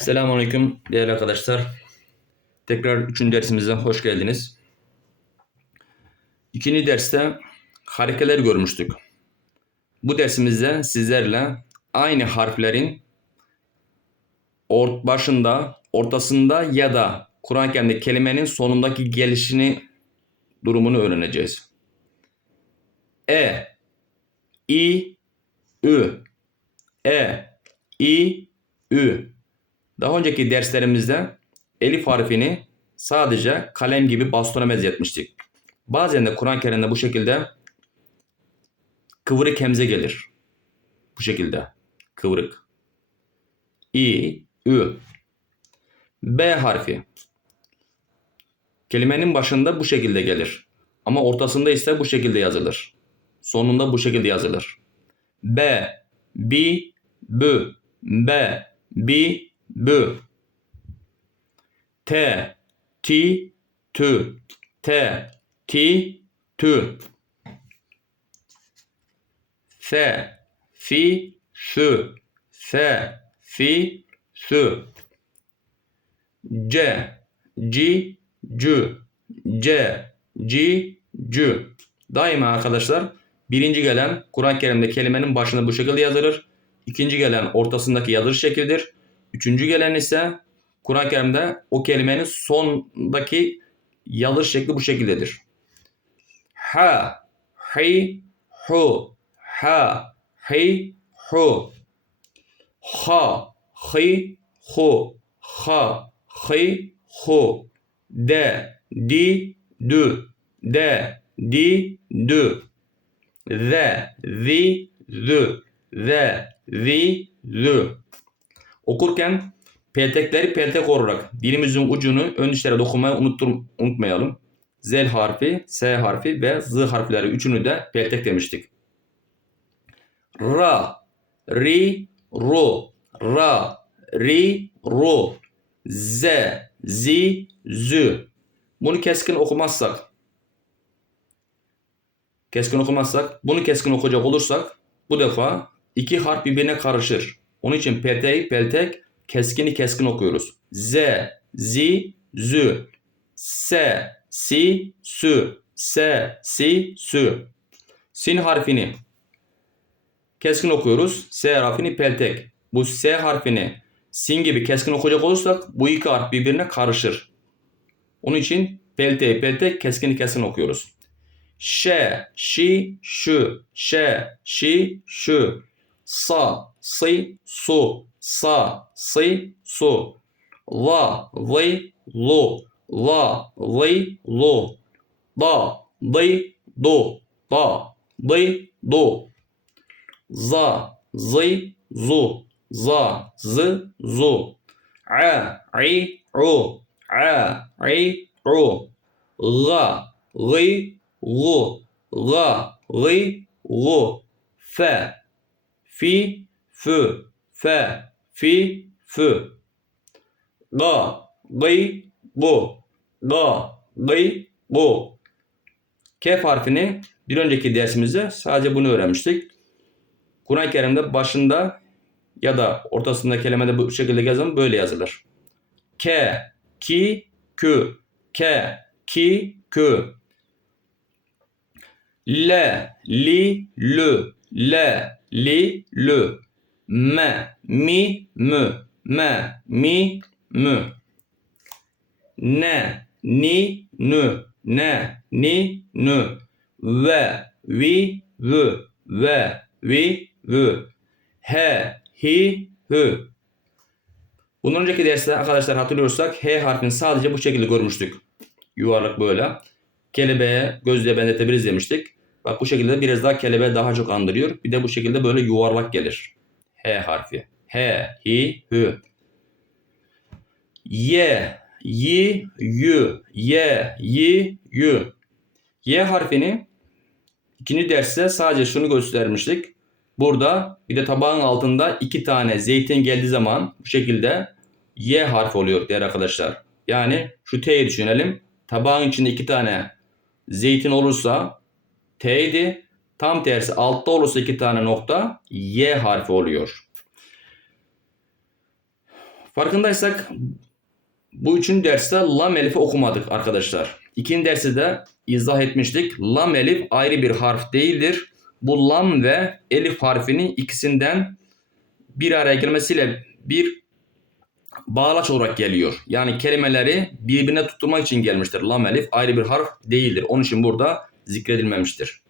Selamünaleyküm değerli arkadaşlar. Tekrar üçüncü dersimize hoş geldiniz. İkinci derste harekeler görmüştük. Bu dersimizde sizlerle aynı harflerin or- başında, ortasında ya da Kur'an-ı Kerim'de kelimenin sonundaki gelişini durumunu öğreneceğiz. E, I, Ü, E, I, Ü. Daha önceki derslerimizde elif harfini sadece kalem gibi bastona benzetmiştik. Bazen de Kur'an-ı Kerim'de bu şekilde kıvırık hemze gelir. Bu şekilde kıvırık. İ, Ü. B harfi. Kelimenin başında bu şekilde gelir. Ama ortasında ise bu şekilde yazılır. Sonunda bu şekilde yazılır. B, bi, bü, B, bi, bü. T, ti, tü. T, ti, tü. F, fi, sü. F, fi, sü. C, ci, cü. C, ci, cü. Daima arkadaşlar birinci gelen Kur'an-ı Kerim'de kelimenin başında bu şekilde yazılır. İkinci gelen ortasındaki yazılış şekildir. Üçüncü gelen ise Kur'an-ı Kerim'de o kelimenin sondaki yazılış şekli bu şekildedir. Ha, hi, hu, ha, hi, hu. Ha, hi, hu, ha, hi, hu. De, di, dü, de, di, dü. Ze, zi, zü, ze, zi, zü. Okurken peltekleri peltek olarak dilimizin ucunu ön dişlere dokunmayı unuttur, unutmayalım. Z harfi, S harfi ve Z harfleri üçünü de peltek demiştik. Ra, ri, ru, ra, ri, ru, z, zi, zü. Bunu keskin okumazsak, keskin okumazsak, bunu keskin okuyacak olursak bu defa iki harf birbirine karışır. Onun için peltek, peltek, keskini keskin okuyoruz. Z, zi, zü. S, si, sü. S, si, sü. Sin harfini keskin okuyoruz. S harfini peltek. Bu S harfini sin gibi keskin okuyacak olursak bu iki harf birbirine karışır. Onun için peltek, peltek, keskin keskin okuyoruz. Ş, şi, şu. Ş, şi, şu. Sa, si, su. Sa, si, su. La, li, lu. La, li, lu. Da, di, du. Da, di, du. Za, zi, zu. Za, z, zu. A, i, u. A, i, u. Ga, gi, gu. Ga, gi, gu. Fe, fi, fü. Fe, fi, fü. Ga, gi, gu. Ga, gi, gu. Kef harfini bir önceki dersimizde sadece bunu öğrenmiştik. Kur'an-ı Kerim'de başında ya da ortasında kelimede bu şekilde yazılır böyle yazılır. Ke, ki, kü. Ke, ki, kü. Le, li, lü. Le, li, lü. Me, mi, mü. Me, mi, mü. Ne, ni, nü. Ne, ni, nü. Ve, vi, vü. Ve, vi, vü. He, hi, hü. Bundan önceki derste arkadaşlar hatırlıyorsak H harfini sadece bu şekilde görmüştük. Yuvarlak böyle. Kelebeğe gözle benzetebiliriz demiştik. Bak bu şekilde biraz daha kelebeği daha çok andırıyor. Bir de bu şekilde böyle yuvarlak gelir. H harfi. H, hi, hü. Y, yi, yü. Y, yi, yü. Y harfini ikinci derste sadece şunu göstermiştik. Burada bir de tabağın altında iki tane zeytin geldiği zaman bu şekilde Y harfi oluyor değerli arkadaşlar. Yani şu T'yi düşünelim. Tabağın içinde iki tane zeytin olursa T'ydi. Tam tersi altta olursa iki tane nokta Y harfi oluyor. Farkındaysak bu üçüncü derste lam elifi okumadık arkadaşlar. İkinci dersi de izah etmiştik. Lam elif ayrı bir harf değildir. Bu lam ve elif harfinin ikisinden bir araya gelmesiyle bir bağlaç olarak geliyor. Yani kelimeleri birbirine tutturmak için gelmiştir. Lam elif ayrı bir harf değildir. Onun için burada zikredilmemiştir.